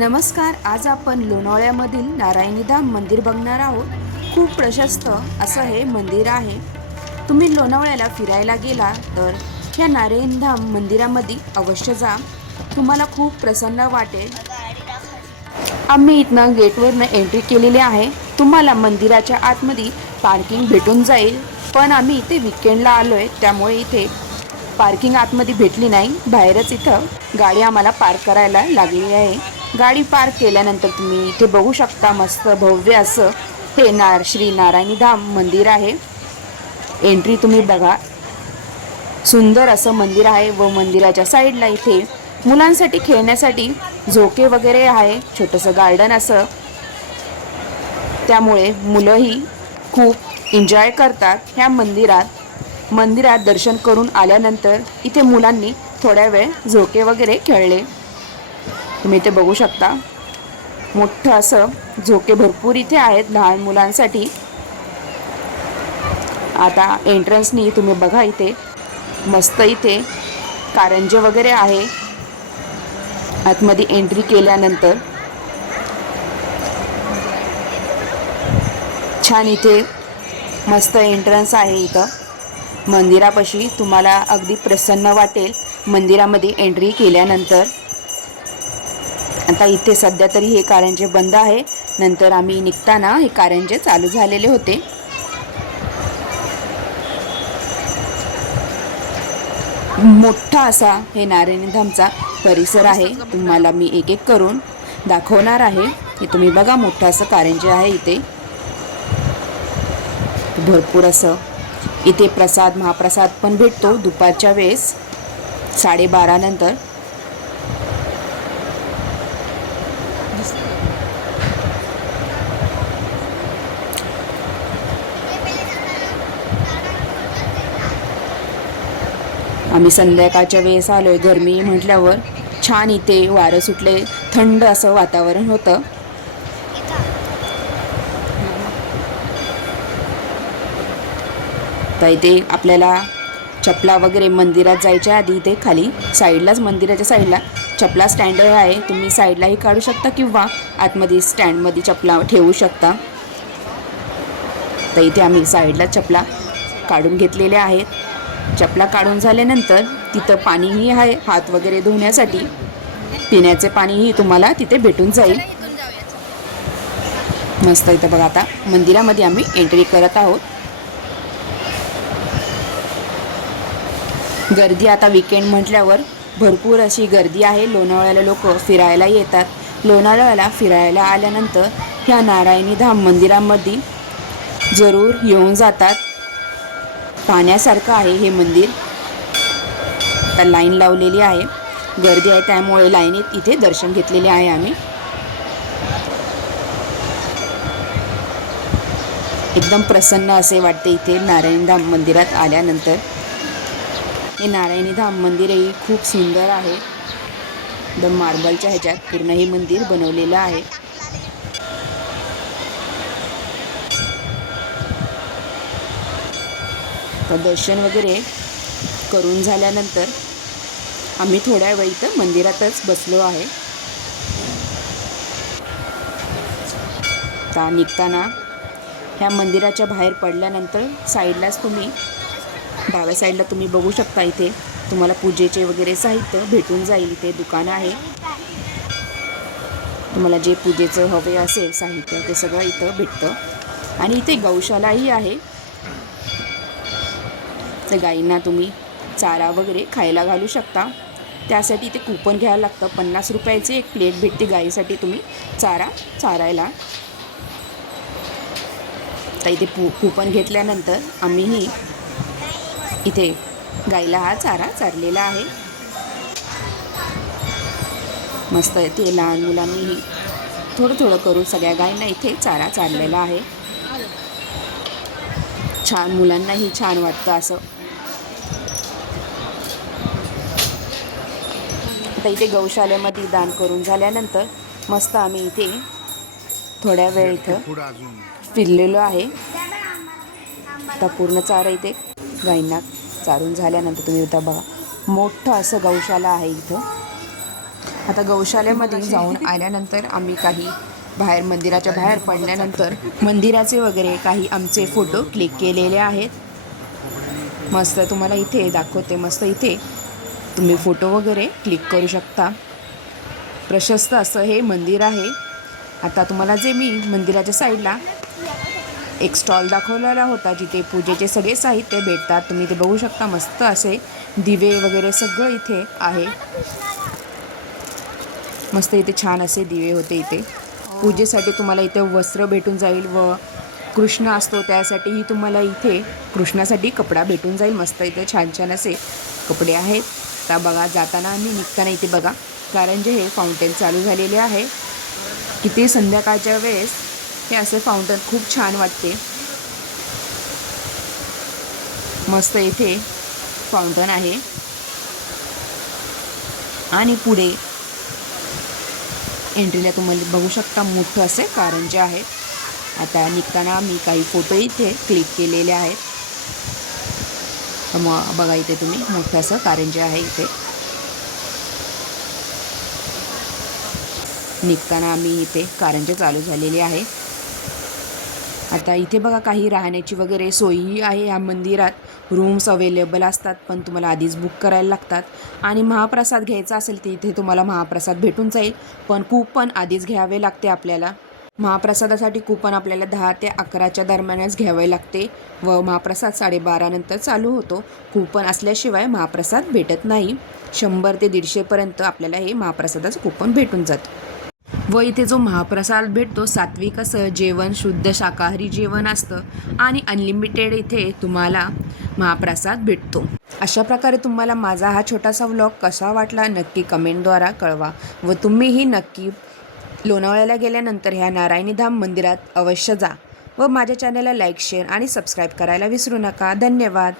नमस्कार. आज आपण लोणावळ्यामधील नारायणी धाम मंदिर बघणार आहोत. खूप प्रशस्त असं हे मंदिर आहे. तुम्ही लोणावळ्याला फिरायला गेला तर या नारायणी धाम मंदिरामध्ये अवश्य जा. तुम्हाला खूप प्रसन्न वाटेल. आम्ही इथनं गेटवरनं एंट्री केलेली आहे. तुम्हाला मंदिराच्या आतमध्ये पार्किंग भेटून जाईल, पण आम्ही इथे वीकेंडला आलो आहे, त्यामुळे इथे पार्किंग आतमध्ये भेटली नाही. बाहेरच इथं गाडी आम्हाला पार्क करायला लागलेली आहे. गाडी पार्क केल्यानंतर तुम्ही इथे बघू शकता मस्त भव्य असं हे श्री नारायणी धाम मंदिर आहे. एंट्री तुम्ही बघा, सुंदर असं मंदिर आहे व मंदिराच्या साईडला इथे मुलांसाठी खेळण्यासाठी झोके वगैरे आहे, छोटंसं गार्डन असं, त्यामुळे मुलंही खूप एन्जॉय करतात. ह्या मंदिरात दर्शन करून आल्यानंतर इथे मुलांनी थोड्या वेळ झोके वगैरे खेळले. तुम्ही इथे बघू शकता मोठं असं झोके भरपूर इथे आहेत लहान मुलांसाठी. आता एंट्रन्सनी तुम्ही बघा, इथे मस्त इथे कारंजे वगैरे आहे. आतमध्ये एंट्री केल्यानंतर छान इथे मस्त एंट्रन्स आहे. इथं मंदिरापाशी तुम्हाला अगदी प्रसन्न वाटेल मंदिरामध्ये एंट्री केल्यानंतर. आता इथे सध्या तरी हे कारंजे बंद आहे, नंतर आम्ही निघताना हे कारंजे चालू झालेले होते. मोठा असा हे नारायणी धामचा परिसर आहे. तुम्हाला मी एक एक करून दाखवणार आहे. हे तुम्ही बघा, मोठं असं कारंजे आहे इथे. भरपूर असं इथे महाप्रसाद पण भेटतो दुपारच्या वेळेस 12:30 नंतर. आम्ही संध्याकाळच्या वेळेस आलोय. गरमी म्हटल्यावर छान इथे वारं सुटले, थंड असं वातावरण होतं. तर इथे आपल्याला चपला वगैरे मंदिरात जायच्या आधी इथे खाली साईडलाच मंदिराच्या साईडला चपला स्टँड आहे. तुम्ही साईडलाही काढू शकता किंवा आतमध्ये स्टँडमध्ये चपला ठेवू शकता. तर इथे आम्ही साईडला चपला काढून घेतलेल्या आहेत. चपला काढून झाल्यानंतर तिथं पाणीही आहे हात वगैरे धुण्यासाठी. पिण्याचे पाणीही तुम्हाला तिथे भेटून जाईल. मस्त इथं बघा, आता मंदिरामध्ये आम्ही एंट्री करत आहोत. गर्दी आता वीकेंड म्हटल्यावर भरपूर अशी गर्दी आहे. लोणावळ्याला लोक फिरायला येतात. लोणावळ्याला फिरायला आल्यानंतर ह्या नारायणी धाम मंदिरामध्ये जरूर येऊन जातात. पाहण्यासारखं आहे हे मंदिर. आता लाईन लावलेली आहे, गर्दी आहे, त्यामुळे लाईनीत इथे दर्शन घेतलेले आहे आम्ही. एकदम प्रसन्न असे वाटते इथे नारायणी धाम मंदिरात आल्यानंतर. हे नारायणी धाम मंदिरही खूप सुंदर आहे. एकदम मार्बलच्या ह्याच्यात पूर्ण हे मंदिर बनवलेलं आहे. तर दर्शन वगैरे करून झाल्यानंतर आम्ही थोड्या वेळ इथं मंदिरातच बसलो आहे. आता निघताना ह्या मंदिराच्या बाहेर पडल्यानंतर साईडलाच तुम्ही डाव्या साईडला तुम्ही बघू शकता, इथे तुम्हाला पूजेचे वगैरे साहित्य भेटून जाईल. इथे दुकान आहे. तुम्हाला जे पूजेचं हवे असेल साहित्य ते सगळं इथं भेटतं. आणि इथे गौशालाही आहे. तर गाईंना तुम्ही चारा वगैरे खायला घालू शकता. त्यासाठी इथे कूपन घ्यायला लागतं. 50 रुपयाची एक प्लेट भेटते गाईसाठी तुम्ही चारा चारायला. तर इथे कूपन घेतल्यानंतर आम्हीही इथे गाईला हा चारा चारलेला आहे. मस्त ते लहान मुलांनीही थोडं थोडं करून सगळ्या गाईंना इथे चारा चारलेला आहे. छान, मुलांनाही छान वाटतं असं. आता इथे गौशालेमध्ये दान करून झाल्यानंतर मस्त आम्ही इथे थोड्या वेळ इथं फिरलेलो आहे. आता पूर्ण चारा इथे गाईंना चारून झाल्यानंतर तुम्ही इथं बघा, मोठं असं गौशाला आहे इथं. आता गौशालेमध्ये जाऊन आल्यानंतर आम्ही काही बाहेर मंदिराच्या बाहेर पडल्यानंतर मंदिराचे वगैरे काही आमचे फोटो क्लिक केलेले आहेत। मस्त तुम्हाला इथे दाखवते, मस्त इथे तुम्ही फोटो वगैरे क्लिक करू शकता। प्रशस्त असं हे मंदिर आहे। आता तुम्हाला जे मी मंदिराच्या साईडला एक स्टॉल दाखवलेला होता जिथे पूजेचे सगळे साहित्य भेटतात, तुम्ही ते बघू शकता। मस्त असे दिवे वगैरे सगळं इथे आहे। मस्त इथे छान असे दिवे होते इथे। पूजेसाठी तुम्हाला इथे वस्त्र भेटून जाईल व कृष्ण असतो त्यासाठीही तुम्हाला इथे कृष्णासाठी कपडा भेटून जाईल। मस्त इथे छान छान असे कपडे आहेत। आता बघा जाताना आणि निघताना इथे बघा कारंजे हे फाउंटेन चालू झालेले आहे। किती संध्याकाळच्या वेळेस हे असे फाउंटन खूप छान वाटते। मस्त इथे फाउंटन आहे आणि पुढे एंट्रीला तुम्हाला बघू शकता मोठं असे कारंजे आहेत। आता निघताना मी काही फोटो इथे क्लिक केलेले आहेत। मग बघा इथे तुम्ही मोठं असं कारंजे आहे इथे। निघताना आम्ही इथे कारंजे चालू झालेले आहे। आता इथे बघा काही राहण्याची वगैरे सोयी आहे। या मंदिरात रूम्स अवेलेबल असतात पण तुम्हाला आधीच बुक करायला लागतात। आणि महाप्रसाद घ्यायचा असेल तर इथे तुम्हाला महाप्रसाद भेटून जाईल, पण कूपन आधीच घ्यावे लागते आपल्याला। महाप्रसादासाठी कूपन आपल्याला 10 ते 11च्या दरम्यानच घ्यावे लागते व महाप्रसाद 12:30 नंतर चालू होतो। कूपन असल्याशिवाय महाप्रसाद भेटत नाही। 100 ते 150 पर्यंत आपल्याला हे महाप्रसादाचं कूपन भेटून जातं। व इथे जो महाप्रसाद भेटतो सात्विक असं जेवण, शुद्ध शाकाहारी जेवण असतं आणि अनलिमिटेड इथे तुम्हाला महाप्रसाद भेटतो। अशा प्रकारे तुम्हाला माझा हा छोटासा व्लॉग कसा वाटला नक्की कमेंटद्वारा कळवा व तुम्हीही नक्की लोणावळ्याला गेल्यानंतर ह्या नारायणी धाम मंदिरात अवश्य जा व माझ्या चॅनलला लाईक, शेअर आणि सबस्क्राईब करायला विसरू नका। धन्यवाद।